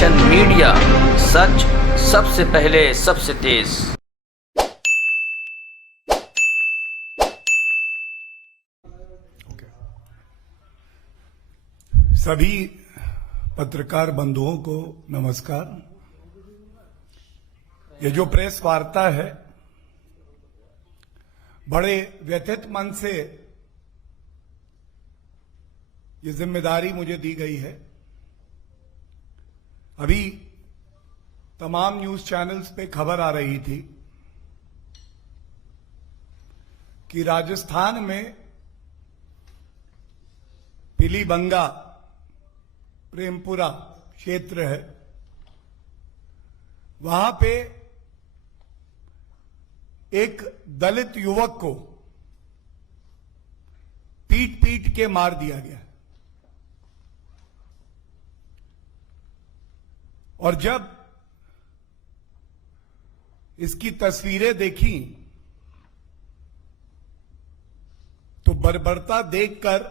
Nation media, सच सबसे पहले सबसे तेज। सभी पत्रकार बंधुओं को नमस्कार। ये जो प्रेस वार्ता है, बड़े व्यथित मन से ये जिम्मेदारी मुझे दी गई है। अभी तमाम न्यूज चैनल्स पे खबर आ रही थी कि राजस्थान में पीलीबंगा प्रेमपुरा क्षेत्र है, वहां पे एक दलित युवक को पीट पीट के मार दिया गया। और जब इसकी तस्वीरें देखी तो बर्बरता देखकर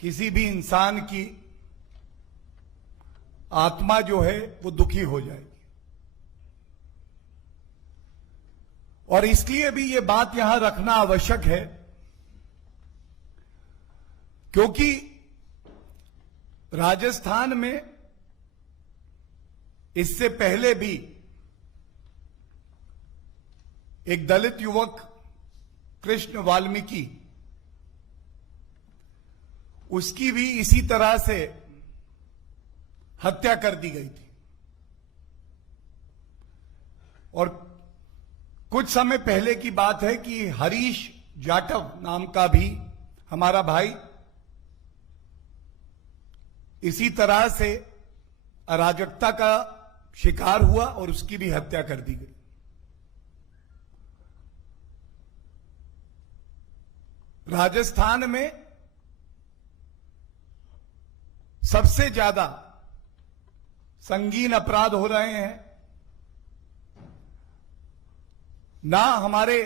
किसी भी इंसान की आत्मा जो है वो दुखी हो जाएगी। और इसलिए भी ये बात यहां रखना आवश्यक है क्योंकि राजस्थान में इससे पहले भी एक दलित युवक कृष्ण वाल्मीकि, उसकी भी इसी तरह से हत्या कर दी गई थी। और कुछ समय पहले की बात है कि हरीश जाटव नाम का भी हमारा भाई इसी तरह से अराजकता का शिकार हुआ और उसकी भी हत्या कर दी गई। राजस्थान में सबसे ज्यादा संगीन अपराध हो रहे हैं। ना हमारे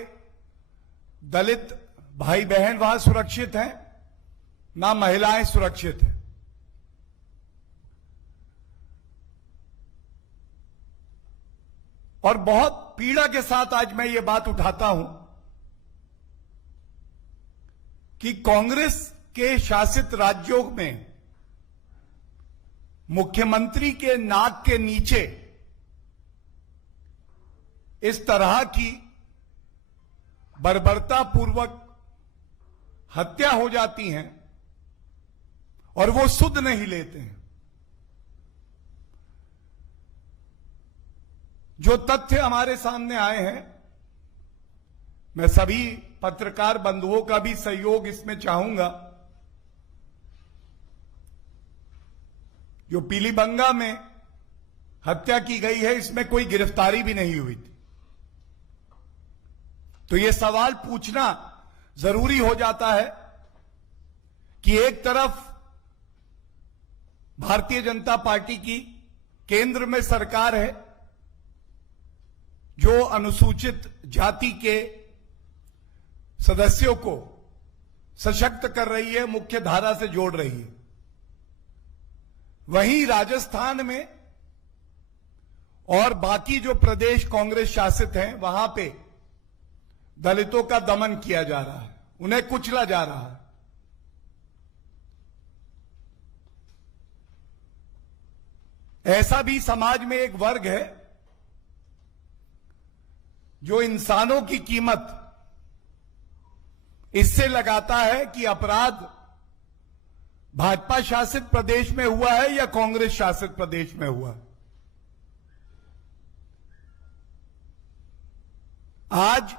दलित भाई बहन वहां सुरक्षित हैं, ना महिलाएं सुरक्षित हैं। और बहुत पीड़ा के साथ आज मैं ये बात उठाता हूं कि कांग्रेस के शासित राज्यों में मुख्यमंत्री के नाक के नीचे इस तरह की बर्बरतापूर्वक हत्या हो जाती है और वो सुध नहीं लेते हैं। जो तथ्य हमारे सामने आए हैं, मैं सभी पत्रकार बंधुओं का भी सहयोग इसमें चाहूंगा। जो पीलीबंगा में हत्या की गई है, इसमें कोई गिरफ्तारी भी नहीं हुई थी। तो यह सवाल पूछना जरूरी हो जाता है कि एक तरफ भारतीय जनता पार्टी की केंद्र में सरकार है जो अनुसूचित जाति के सदस्यों को सशक्त कर रही है, मुख्य धारा से जोड़ रही है। वहीं राजस्थान में और बाकी जो प्रदेश कांग्रेस शासित हैं, वहां पे दलितों का दमन किया जा रहा है, उन्हें कुचला जा रहा है। ऐसा भी समाज में एक वर्ग है जो इंसानों की कीमत इससे लगाता है कि अपराध भाजपा शासित प्रदेश में हुआ है या कांग्रेस शासित प्रदेश में हुआ है। आज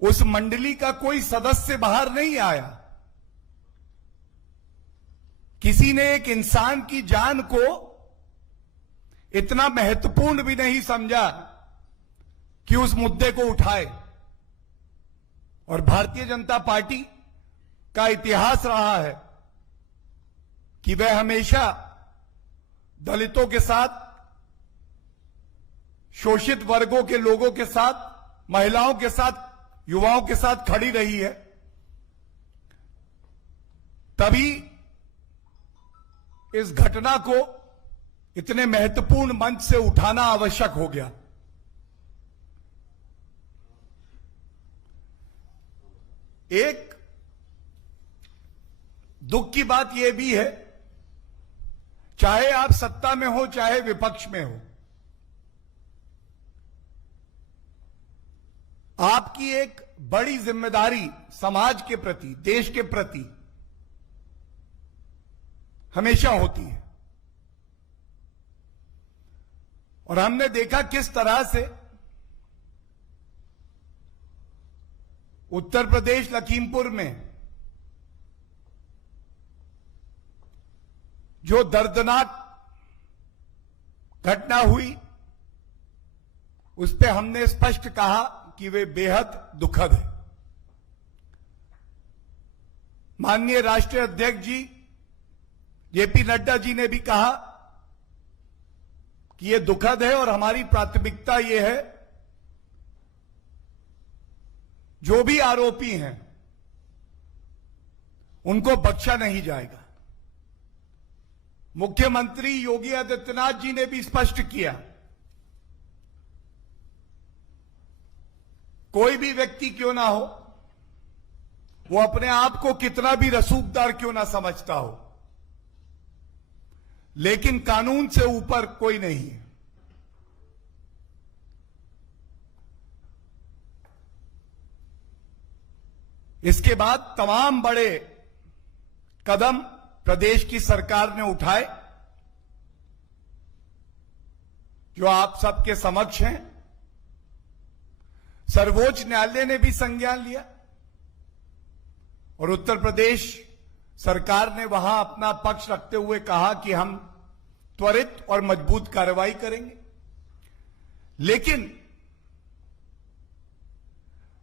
उस मंडली का कोई सदस्य बाहर नहीं आया। किसी ने एक इंसान की जान को इतना महत्वपूर्ण भी नहीं समझा कि उस मुद्दे को उठाए। और भारतीय जनता पार्टी का इतिहास रहा है कि वह हमेशा दलितों के साथ, शोषित वर्गों के लोगों के साथ, महिलाओं के साथ, युवाओं के साथ खड़ी रही है। तभी इस घटना को इतने महत्वपूर्ण मंच से उठाना आवश्यक हो गया। एक दुख की बात यह भी है, चाहे आप सत्ता में हो चाहे विपक्ष में हो, आपकी एक बड़ी जिम्मेदारी समाज के प्रति, देश के प्रति हमेशा होती है। और हमने देखा किस तरह से उत्तर प्रदेश लखीमपुर में जो दर्दनाक घटना हुई, उस पे हमने स्पष्ट कहा कि वे बेहद दुखद है। माननीय राष्ट्रीय अध्यक्ष जी जेपी नड्डा जी ने भी कहा कि यह दुखद है और हमारी प्राथमिकता यह है जो भी आरोपी हैं उनको बख्शा नहीं जाएगा। मुख्यमंत्री योगी आदित्यनाथ जी ने भी स्पष्ट किया, कोई भी व्यक्ति क्यों ना हो, वो अपने आप को कितना भी रसूखदार क्यों ना समझता हो, लेकिन कानून से ऊपर कोई नहीं है। इसके बाद तमाम बड़े कदम प्रदेश की सरकार ने उठाए जो आप सबके समक्ष हैं। सर्वोच्च न्यायालय ने भी संज्ञान लिया और उत्तर प्रदेश सरकार ने वहां अपना पक्ष रखते हुए कहा कि हम त्वरित और मजबूत कार्रवाई करेंगे। लेकिन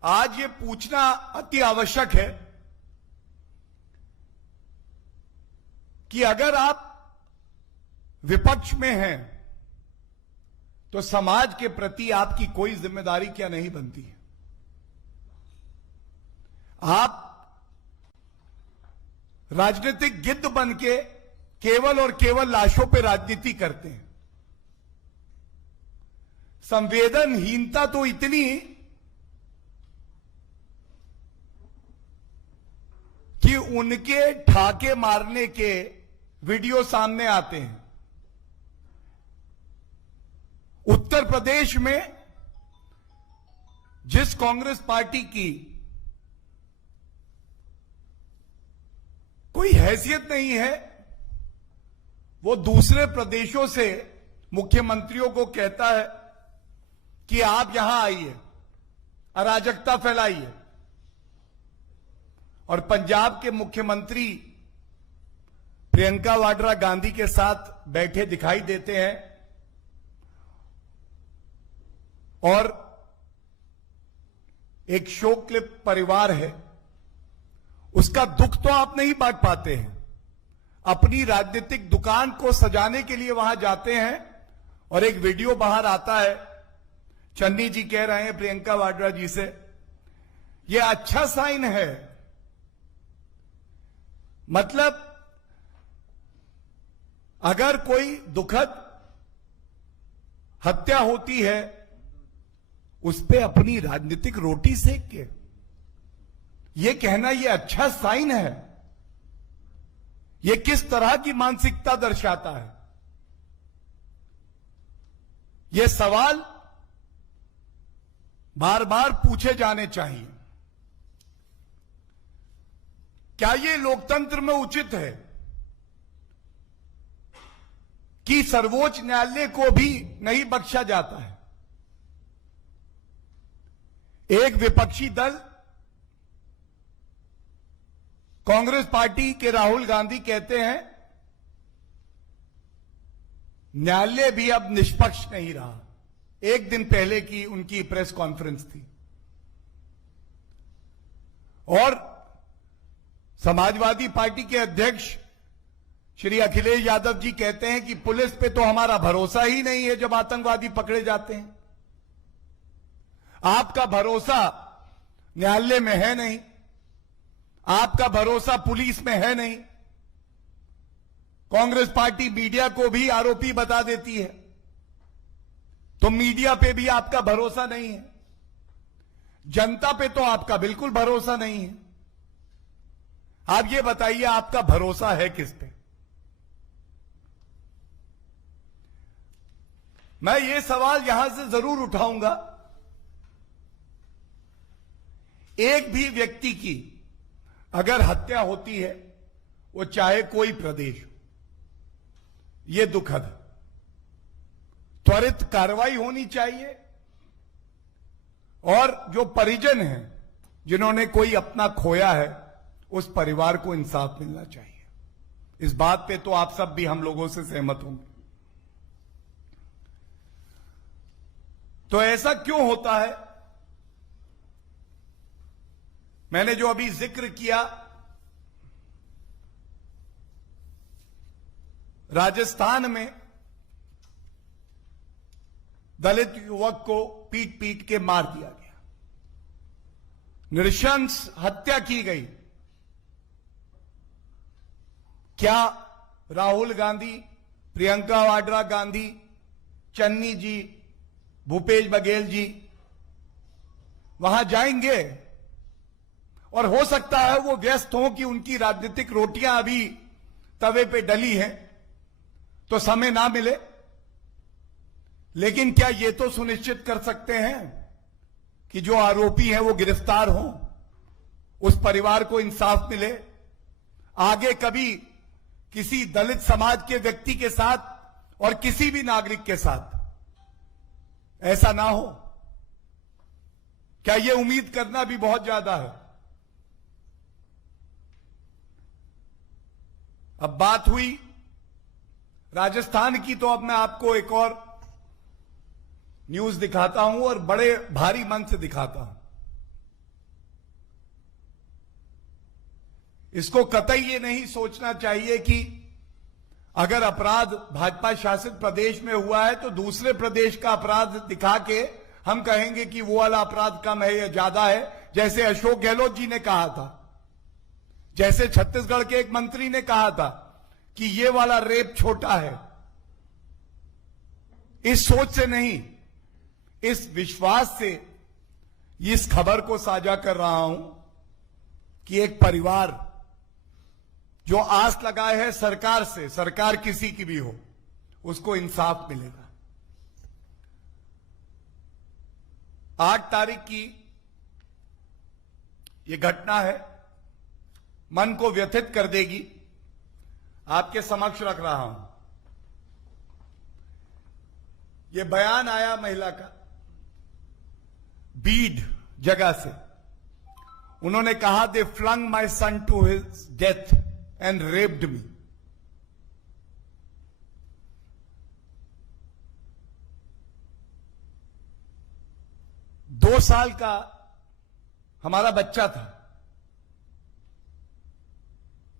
आज ये पूछना अति आवश्यक है कि अगर आप विपक्ष में हैं तो समाज के प्रति आपकी कोई जिम्मेदारी क्या नहीं बनती है? आप राजनीतिक गिद्ध बन के केवल और केवल लाशों पे राजनीति करते हैं। संवेदनहीनता तो इतनी कि उनके ठाके मारने के वीडियो सामने आते हैं। उत्तर प्रदेश में जिस कांग्रेस पार्टी की कोई हैसियत नहीं है, वो दूसरे प्रदेशों से मुख्यमंत्रियों को कहता है कि आप यहां आइए, अराजकता फैलाइए। और पंजाब के मुख्यमंत्री प्रियंका वाड्रा गांधी के साथ बैठे दिखाई देते हैं और एक शोक क्लिप परिवार है, उसका दुख तो आप नहीं बांट पाते हैं। अपनी राजनीतिक दुकान को सजाने के लिए वहां जाते हैं और एक वीडियो बाहर आता है। चन्नी जी कह रहे हैं प्रियंका वाड्रा जी से, यह अच्छा साइन है। मतलब अगर कोई दुखद हत्या होती है उस पे अपनी राजनीतिक रोटी सेक के यह कहना यह अच्छा साइन है, यह किस तरह की मानसिकता दर्शाता है? यह सवाल बार बार पूछे जाने चाहिए। क्या यह लोकतंत्र में उचित है कि सर्वोच्च न्यायालय को भी नहीं बख्शा जाता है? एक विपक्षी दल कांग्रेस पार्टी के राहुल गांधी कहते हैं न्यायालय भी अब निष्पक्ष नहीं रहा। एक दिन पहले की उनकी प्रेस कॉन्फ्रेंस थी। और समाजवादी पार्टी के अध्यक्ष श्री अखिलेश यादव जी कहते हैं कि पुलिस पे तो हमारा भरोसा ही नहीं है जब आतंकवादी पकड़े जाते हैं। आपका भरोसा न्यायालय में है नहीं, आपका भरोसा पुलिस में है नहीं, कांग्रेस पार्टी मीडिया को भी आरोपी बता देती है, तो मीडिया पे भी आपका भरोसा नहीं है, जनता पे तो आपका बिल्कुल भरोसा नहीं है। आप ये बताइए आपका भरोसा है किस पे? मैं ये सवाल यहां से जरूर उठाऊंगा, एक भी व्यक्ति की अगर हत्या होती है, वो चाहे कोई प्रदेश हो, ये दुखद है। त्वरित कार्रवाई होनी चाहिए और जो परिजन हैं जिन्होंने कोई अपना खोया है, उस परिवार को इंसाफ मिलना चाहिए। इस बात पे तो आप सब भी हम लोगों से सहमत होंगे। तो ऐसा क्यों होता है? मैंने जो अभी जिक्र किया, राजस्थान में दलित युवक को पीट पीट के मार दिया गया, नृशंस हत्या की गई। क्या राहुल गांधी, प्रियंका वाड्रा गांधी, चन्नी जी, भूपेश बघेल जी वहां जाएंगे? और हो सकता है वो व्यस्त हों कि उनकी राजनीतिक रोटियां अभी तवे पे डली हैं, तो समय ना मिले। लेकिन क्या ये तो सुनिश्चित कर सकते हैं कि जो आरोपी हैं वो गिरफ्तार हों, उस परिवार को इंसाफ मिले? आगे कभी किसी दलित समाज के व्यक्ति के साथ और किसी भी नागरिक के साथ ऐसा ना हो? क्या ये उम्मीद करना भी बहुत ज्यादा है? अब बात हुई राजस्थान की, तो अब मैं आपको एक और न्यूज दिखाता हूं और बड़े भारी मन से दिखाता हूं। इसको कतई ये नहीं सोचना चाहिए कि अगर अपराध भाजपा शासित प्रदेश में हुआ है तो दूसरे प्रदेश का अपराध दिखा के हम कहेंगे कि वो वाला अपराध कम है या ज्यादा है, जैसे अशोक गहलोत जी ने कहा था, जैसे छत्तीसगढ़ के एक मंत्री ने कहा था कि ये वाला रेप छोटा है। इस सोच से नहीं, इस विश्वास से इस खबर को साझा कर रहा हूं कि एक परिवार जो आस लगाए है सरकार से, सरकार किसी की भी हो, उसको इंसाफ मिलेगा। 8 तारीख की यह घटना है, मन को व्यथित कर देगी। आपके समक्ष रख रहा हूं। यह बयान आया महिला का, बीड जगह से। उन्होंने कहा, they flung my son to his death and raped me. दो साल का हमारा बच्चा था,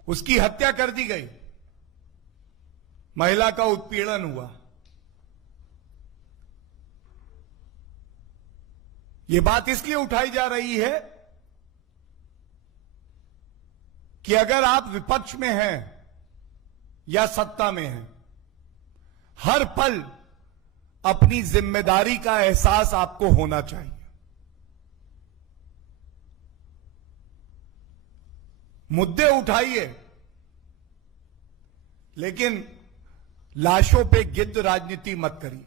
उसकी हत्या कर दी गई, महिला का उत्पीड़न हुआ। यह बात इसलिए उठाई जा रही है कि अगर आप विपक्ष में हैं या सत्ता में हैं, हर पल अपनी जिम्मेदारी का एहसास आपको होना चाहिए। मुद्दे उठाइए, लेकिन लाशों पे गिद्ध राजनीति मत करिए।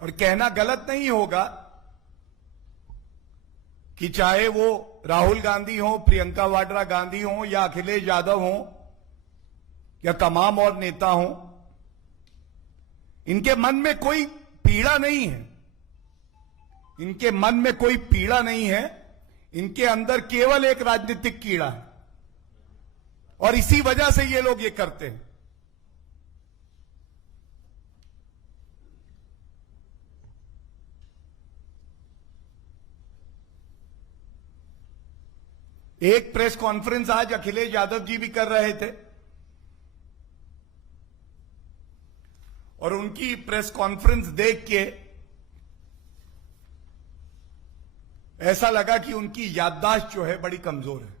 और कहना गलत नहीं होगा कि चाहे वो राहुल गांधी हो, प्रियंका वाड्रा गांधी हो, या अखिलेश यादव हो, या तमाम और नेता हो, इनके मन में कोई पीड़ा नहीं है। इनके मन में कोई पीड़ा नहीं है, इनके अंदर केवल एक राजनीतिक कीड़ा है, और इसी वजह से ये लोग ये करते हैं। एक प्रेस कॉन्फ्रेंस आज अखिलेश यादव जी भी कर रहे थे, और उनकी प्रेस कॉन्फ्रेंस देख के ऐसा लगा कि उनकी याददाश्त जो है बड़ी कमजोर है।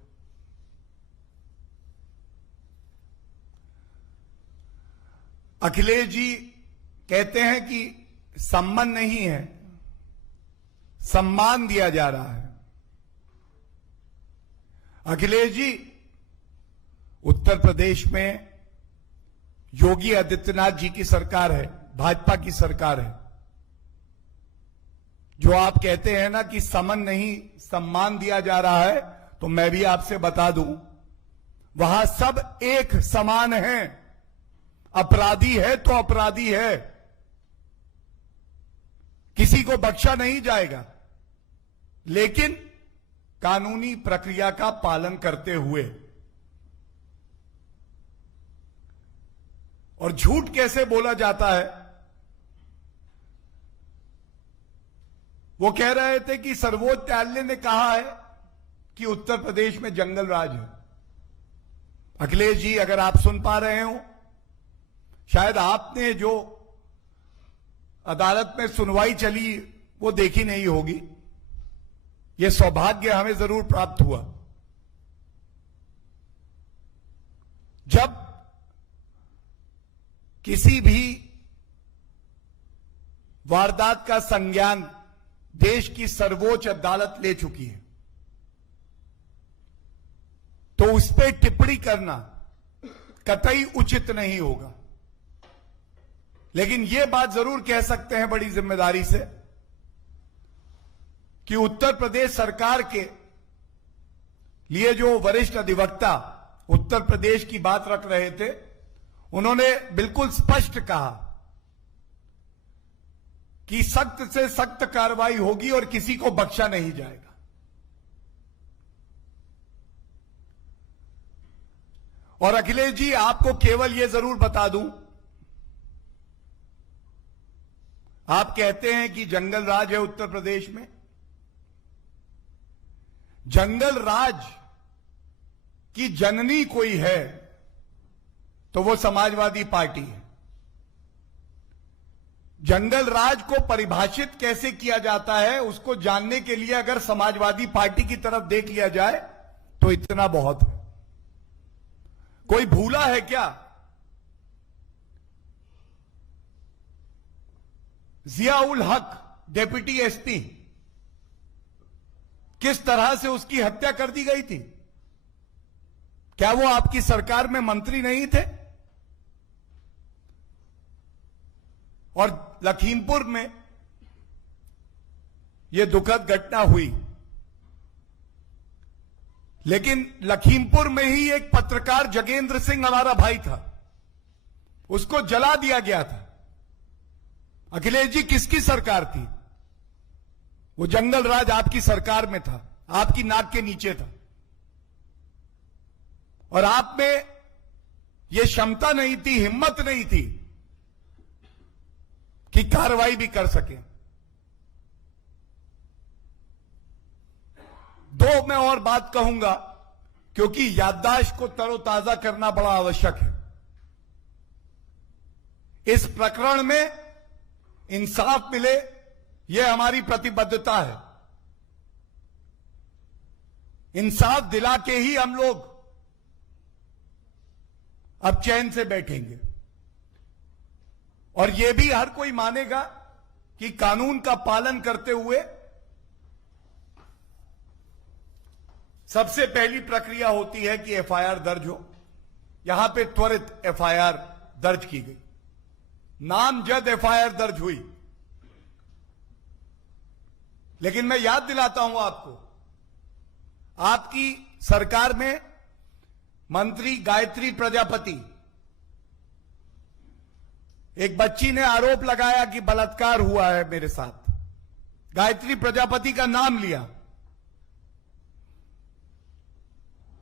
अखिलेश जी कहते हैं कि सम्मान नहीं है, सम्मान दिया जा रहा है। अखिलेश जी, उत्तर प्रदेश में योगी आदित्यनाथ जी की सरकार है, भाजपा की सरकार है। जो आप कहते हैं ना कि समन नहीं सम्मान दिया जा रहा है, तो मैं भी आपसे बता दूं, वहां सब एक समान हैं। अपराधी है तो अपराधी है, किसी को बख्शा नहीं जाएगा, लेकिन कानूनी प्रक्रिया का पालन करते हुए। और झूठ कैसे बोला जाता है? वो कह रहे थे कि सर्वोच्च न्यायालय ने कहा है कि उत्तर प्रदेश में जंगल राज है। अखिलेश जी, अगर आप सुन पा रहे हो, शायद आपने जो अदालत में सुनवाई चली वो देखी नहीं होगी। यह सौभाग्य हमें जरूर प्राप्त हुआ। जब किसी भी वारदात का संज्ञान देश की सर्वोच्च अदालत ले चुकी है, तो उस पर टिप्पणी करना कतई उचित नहीं होगा। लेकिन यह बात जरूर कह सकते हैं बड़ी जिम्मेदारी से कि उत्तर प्रदेश सरकार के लिए जो वरिष्ठ अधिवक्ता उत्तर प्रदेश की बात रख रहे थे, उन्होंने बिल्कुल स्पष्ट कहा कि सख्त से सख्त कार्रवाई होगी और किसी को बख्शा नहीं जाएगा। और अखिलेश जी, आपको केवल यह जरूर बता दूं, आप कहते हैं कि जंगल राज है उत्तर प्रदेश में। जंगल राज की जननी कोई है तो वो समाजवादी पार्टी है। जंगल राज को परिभाषित कैसे किया जाता है, उसको जानने के लिए अगर समाजवादी पार्टी की तरफ देख लिया जाए तो इतना बहुत है। कोई भूला है क्या? जियाउल हक डेप्यूटी एसपी, किस तरह से उसकी हत्या कर दी गई थी? क्या वो आपकी सरकार में मंत्री नहीं थे? और लखीमपुर में यह दुखद घटना हुई, लेकिन लखीमपुर में ही एक पत्रकार जगेंद्र सिंह हमारा भाई था, उसको जला दिया गया था। अखिलेश जी, किसकी सरकार थी? वो जंगल राज आपकी सरकार में था, आपकी नाक के नीचे था। और आप में यह क्षमता नहीं थी, हिम्मत नहीं थी कि कार्रवाई भी कर सके। दो मैं और बात कहूंगा, क्योंकि याददाश्त को तरोताजा करना बड़ा आवश्यक है। इस प्रकरण में इंसाफ मिले, यह हमारी प्रतिबद्धता है। इंसाफ दिला के ही हम लोग अब चैन से बैठेंगे। और यह भी हर कोई मानेगा कि कानून का पालन करते हुए सबसे पहली प्रक्रिया होती है कि एफआईआर दर्ज हो। यहां पे त्वरित एफआईआर दर्ज की गई, नामजद एफआईआर दर्ज हुई। लेकिन मैं याद दिलाता हूं आपको, आपकी सरकार में मंत्री गायत्री प्रजापति, एक बच्ची ने आरोप लगाया कि बलात्कार हुआ है मेरे साथ। गायत्री प्रजापति का नाम लिया।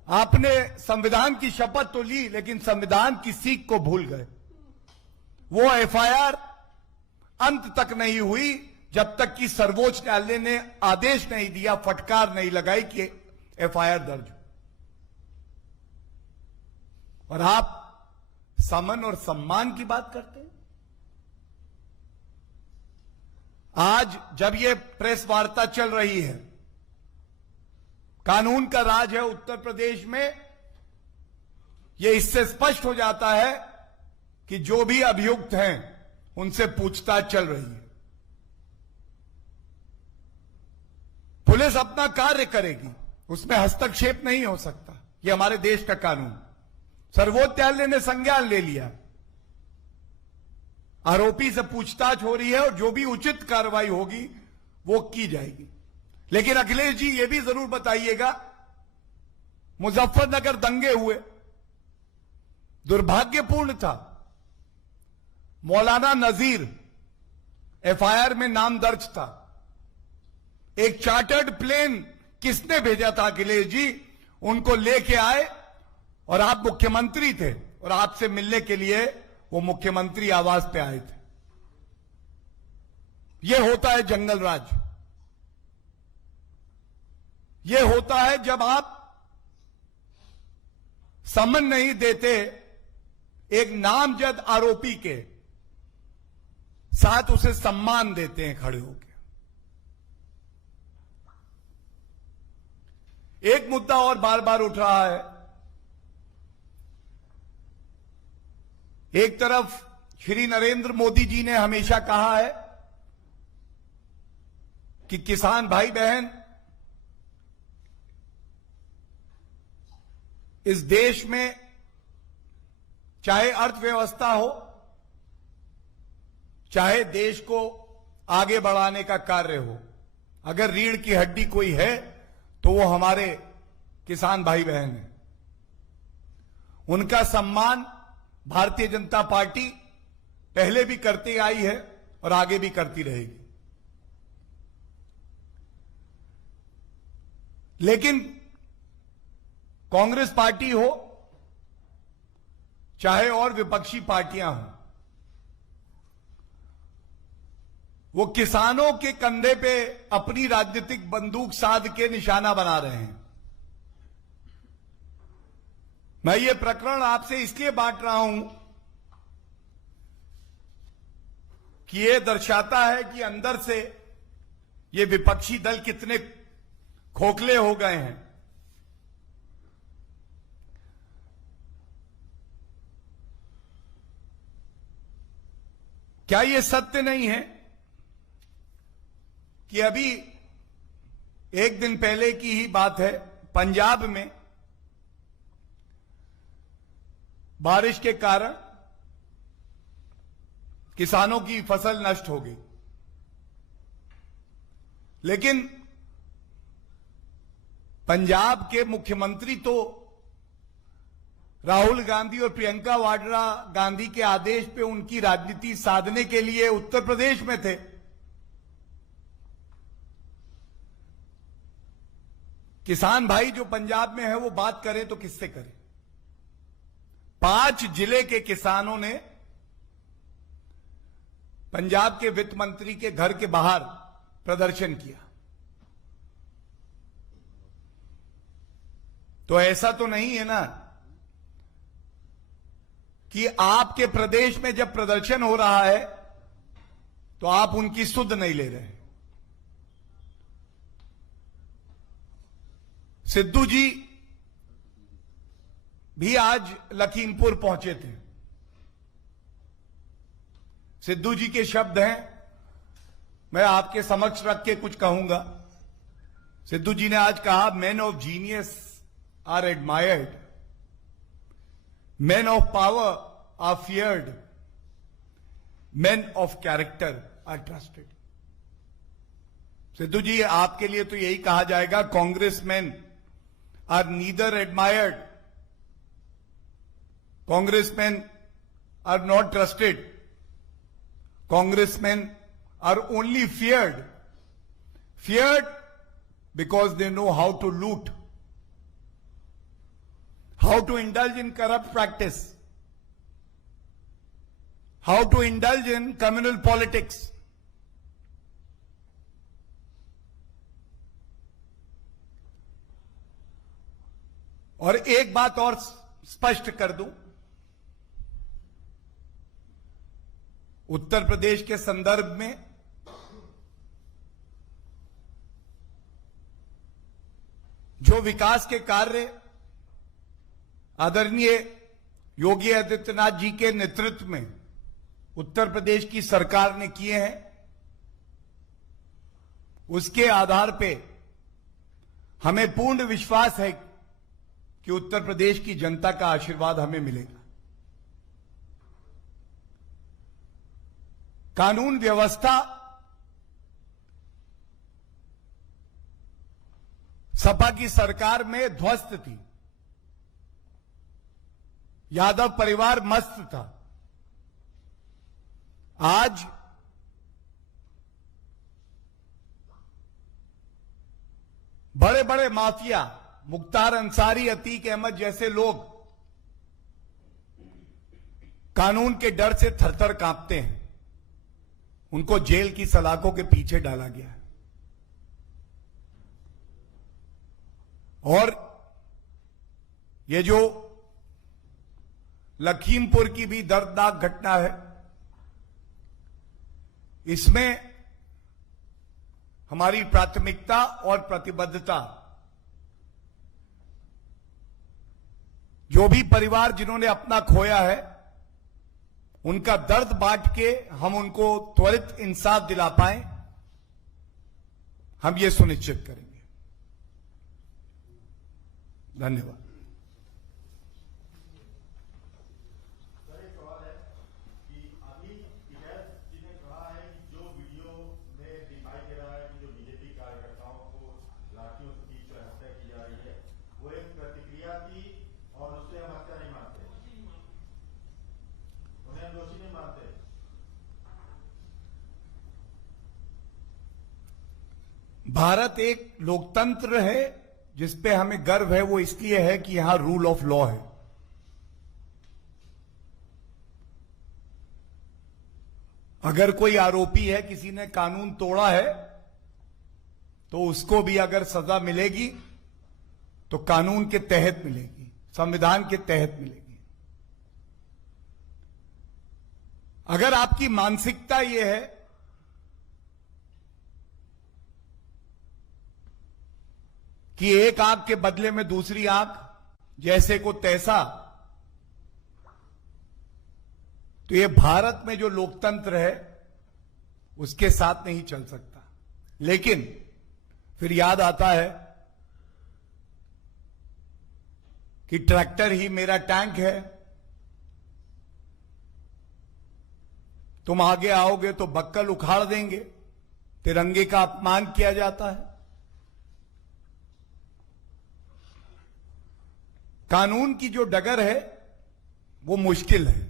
आपने संविधान की शपथ तो ली, लेकिन संविधान की सीख को भूल गए। वो एफआईआर अंत तक नहीं हुई जब तक कि सर्वोच्च न्यायालय ने आदेश नहीं दिया, फटकार नहीं लगाई कि एफआईआर दर्ज। और आप समन और सम्मान की बात करते हैं। आज जब ये प्रेस वार्ता चल रही है, कानून का राज है उत्तर प्रदेश में, यह इससे स्पष्ट हो जाता है कि जो भी अभियुक्त हैं उनसे पूछताछ चल रही है। पुलिस अपना कार्य करेगी, उसमें हस्तक्षेप नहीं हो सकता, यह हमारे देश का कानून। सर्वोच्च न्यायालय ने संज्ञान ले लिया, आरोपी से पूछताछ हो रही है और जो भी उचित कार्रवाई होगी वो की जाएगी। लेकिन अखिलेश जी ये भी जरूर बताइएगा, मुजफ्फरनगर दंगे हुए, दुर्भाग्यपूर्ण था। मौलाना नजीर एफआईआर में नाम दर्ज था। एक चार्टर्ड प्लेन किसने भेजा था अखिलेश जी? उनको लेके आए और आप मुख्यमंत्री थे और आपसे मिलने के लिए वो मुख्यमंत्री आवास पे आए थे। ये होता है जंगल राज। ये होता है जब आप समन नहीं देते एक नामजद आरोपी के साथ, उसे सम्मान देते हैं खड़े होकर। एक मुद्दा और बार बार उठ रहा है। एक तरफ श्री नरेंद्र मोदी जी ने हमेशा कहा है कि किसान भाई बहन इस देश में चाहे अर्थव्यवस्था हो, चाहे देश को आगे बढ़ाने का कार्य हो, अगर रीढ़ की हड्डी कोई है तो वो हमारे किसान भाई बहन हैं। उनका सम्मान भारतीय जनता पार्टी पहले भी करती आई है और आगे भी करती रहेगी। लेकिन कांग्रेस पार्टी हो चाहे और विपक्षी पार्टियां हों, वो किसानों के कंधे पे अपनी राजनीतिक बंदूक साध के निशाना बना रहे हैं। मैं ये प्रकरण आपसे इसलिए बांट रहा हूं कि ये दर्शाता है कि अंदर से ये विपक्षी दल कितने खोखले हो गए हैं। क्या ये सत्य नहीं है कि अभी एक दिन पहले की ही बात है, पंजाब में बारिश के कारण किसानों की फसल नष्ट हो गई, लेकिन पंजाब के मुख्यमंत्री तो राहुल गांधी और प्रियंका वाड्रा गांधी के आदेश पे उनकी राजनीति साधने के लिए उत्तर प्रदेश में थे। किसान भाई जो पंजाब में है वो बात करें तो किससे करें? 5 जिले के किसानों ने पंजाब के वित्त मंत्री के घर के बाहर प्रदर्शन किया। तो ऐसा तो नहीं है ना कि आपके प्रदेश में जब प्रदर्शन हो रहा है तो आप उनकी सुध नहीं ले रहे। सिद्धू जी भी आज लखीमपुर पहुंचे थे। सिद्धू जी के शब्द हैं, मैं आपके समक्ष रख के कुछ कहूंगा। सिद्धू जी ने आज कहा, man of genius are admired, man of power are feared, man of character are trusted. Sidhu ji आपके लिए तो यही कहा जाएगा, congressman are neither admired, congressman are not trusted, congressman are only feared. Feared because they know how to loot, how to indulge in corrupt practice, how to indulge in communal politics. और एक बात और स्पष्ट कर दूं, उत्तर प्रदेश के संदर्भ में जो विकास के कार्य आदरणीय योगी आदित्यनाथ जी के नेतृत्व में उत्तर प्रदेश की सरकार ने किए हैं, उसके आधार पे हमें पूर्ण विश्वास है कि उत्तर प्रदेश की जनता का आशीर्वाद हमें मिलेगा। कानून व्यवस्था सपा की सरकार में ध्वस्त थी, यादव परिवार मस्त था। आज बड़े बड़े माफिया, मुख्तार अंसारी, अतीक अहमद जैसे लोग कानून के डर से थरथर कांपते हैं। उनको जेल की सलाखों के पीछे डाला गया है। और ये जो लखीमपुर की भी दर्दनाक घटना है, इसमें हमारी प्राथमिकता और प्रतिबद्धता, जो भी परिवार जिन्होंने अपना खोया है, उनका दर्द बांट के हम उनको त्वरित इंसाफ दिला पाएं, हम ये सुनिश्चित करेंगे। धन्यवाद। भारत एक लोकतंत्र है, जिस पे हमें गर्व है। वो इसलिए है कि यहां रूल ऑफ लॉ है। अगर कोई आरोपी है, किसी ने कानून तोड़ा है, तो उसको भी अगर सजा मिलेगी तो कानून के तहत मिलेगी, संविधान के तहत मिलेगी। अगर आपकी मानसिकता यह है कि एक आंख के बदले में दूसरी आंख, जैसे को तैसा, तो ये भारत में जो लोकतंत्र है उसके साथ नहीं चल सकता। लेकिन फिर याद आता है कि ट्रैक्टर ही मेरा टैंक है, तुम आगे आओगे तो बक्कल उखाड़ देंगे, तिरंगे का अपमान किया जाता है। कानून की जो डगर है वो मुश्किल है,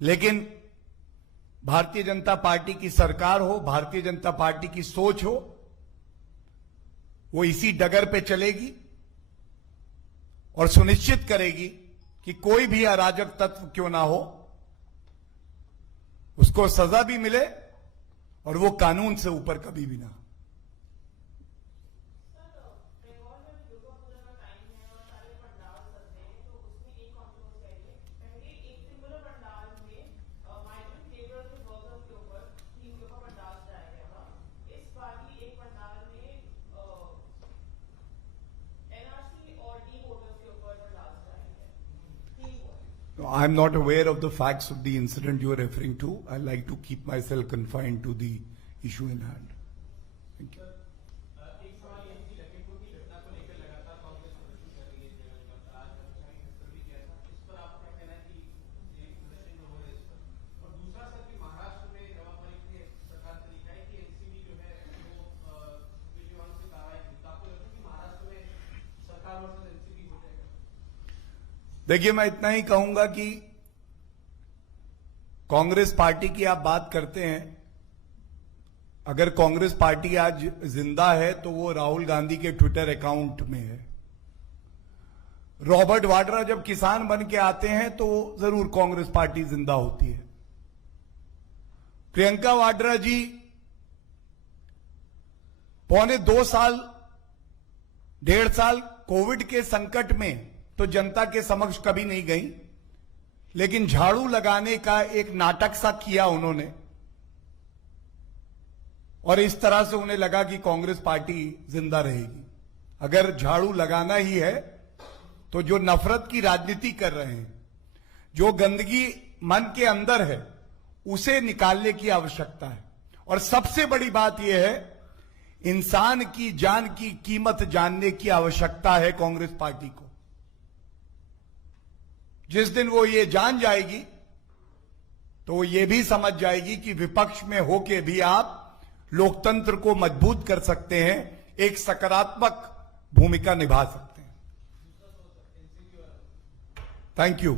लेकिन भारतीय जनता पार्टी की सरकार हो, भारतीय जनता पार्टी की सोच हो, वो इसी डगर पे चलेगी और सुनिश्चित करेगी कि कोई भी अराजक तत्व क्यों ना हो, उसको सजा भी मिले और वो कानून से ऊपर कभी भी ना हो। I'm not aware of the facts of the incident you are referring to. I like to keep myself confined to the issue in hand. Thank you. देखिए, मैं इतना ही कहूंगा कि कांग्रेस पार्टी की आप बात करते हैं। अगर कांग्रेस पार्टी आज जिंदा है तो वो राहुल गांधी के ट्विटर अकाउंट में है। रॉबर्ट वाड्रा जब किसान बन के आते हैं तो जरूर कांग्रेस पार्टी जिंदा होती है। प्रियंका वाड्रा जी पौने 2 साल, 1.5 साल कोविड के संकट में तो जनता के समक्ष कभी नहीं गई, लेकिन झाड़ू लगाने का एक नाटक सा किया उन्होंने, और इस तरह से उन्हें लगा कि कांग्रेस पार्टी जिंदा रहेगी। अगर झाड़ू लगाना ही है तो जो नफरत की राजनीति कर रहे हैं, जो गंदगी मन के अंदर है, उसे निकालने की आवश्यकता है। और सबसे बड़ी बात यह है, इंसान की जान की कीमत जानने की आवश्यकता है कांग्रेस पार्टी को। जिस दिन वो ये जान जाएगी तो वो ये भी समझ जाएगी कि विपक्ष में होके भी आप लोकतंत्र को मजबूत कर सकते हैं, एक सकारात्मक भूमिका निभा सकते हैं। Thank you.